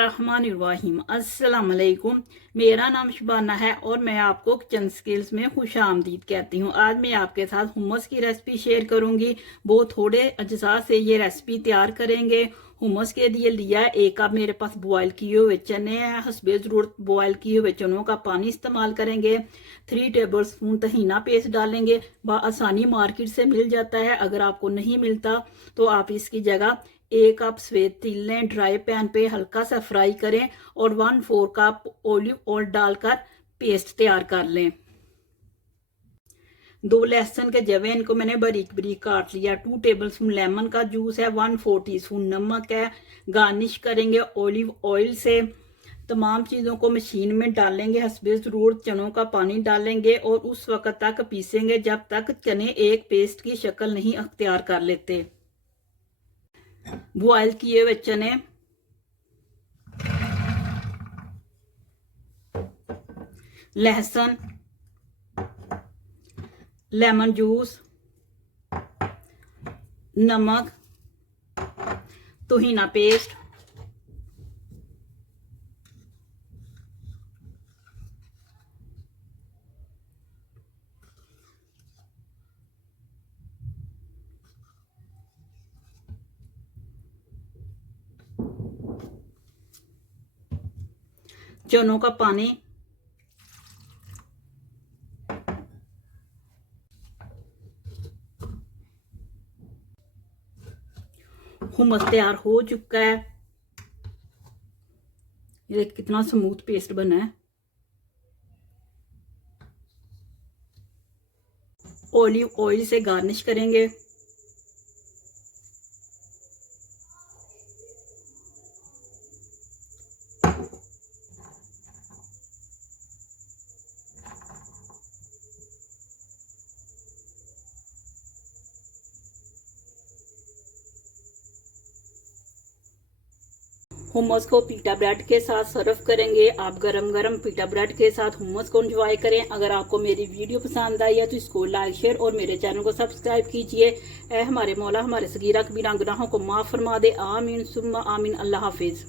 बिस्मिल्लाहिर्रहमानिर्रहीम। अस्सलाम वालेकुम। मेरा नाम शबाना है और मैं आपको किचन स्किल्स में खुश आमदीद कहती हूँ। आज मैं आपके साथ हुमस की रेसिपी शेयर करूंगी। बहुत थोड़े अज्जा से ये रेसिपी तैयार करेंगे। हुमस के लिए लिया एक कप मेरे पास बॉयल किए हुए चने हैं। हस्बे ज़रूरत बॉयल किए हुए चनों का पानी इस्तेमाल करेंगे। 3 टेबल स्पून तहीना पेस्ट डालेंगे। आसानी मार्केट से मिल जाता है। अगर आपको नहीं मिलता तो आप इसकी जगह 1 कप सफेद तिल लें, ड्राई पैन पे हल्का सा फ्राई करें और 1/4 कप ऑलिव ऑयल डालकर पेस्ट तैयार कर लें। 2 लहसुन के जवे, इनको मैंने बारीक बारीक काट लिया। 2 टेबल स्पून लेमन का जूस है। 1/4 टीस्पून नमक है। गार्निश करेंगे ऑलिव ऑयल से। तमाम चीज़ों को मशीन में डालेंगे। हस्बे ज़रूरत चनों का पानी डालेंगे और उस वक्त तक पीसेंगे जब तक चने एक पेस्ट की शक्ल नहीं अख्तियार कर लेते। बॉयल किए हुए चने, लहसुन, लेमन जूस, नमक, तुहीना पेस्ट, चनों का पानी, हुमस तैयार हो चुका है। ये कितना स्मूथ पेस्ट बना है। ऑलिव ऑयल से गार्निश करेंगे। हुमस को पीटा ब्रेड के साथ सर्व करेंगे। आप गरम गरम पीटा ब्रेड के साथ हुमस को एंजॉय करें। अगर आपको मेरी वीडियो पसंद आई है तो इसको लाइक शेयर और मेरे चैनल को सब्सक्राइब कीजिए। ऐ हमारे मौला हमारे सगीरा कबीरा गुनाहों को माफ़ फरमा दे। आमीन सुम्मा आमीन। अल्लाह हाफिज़।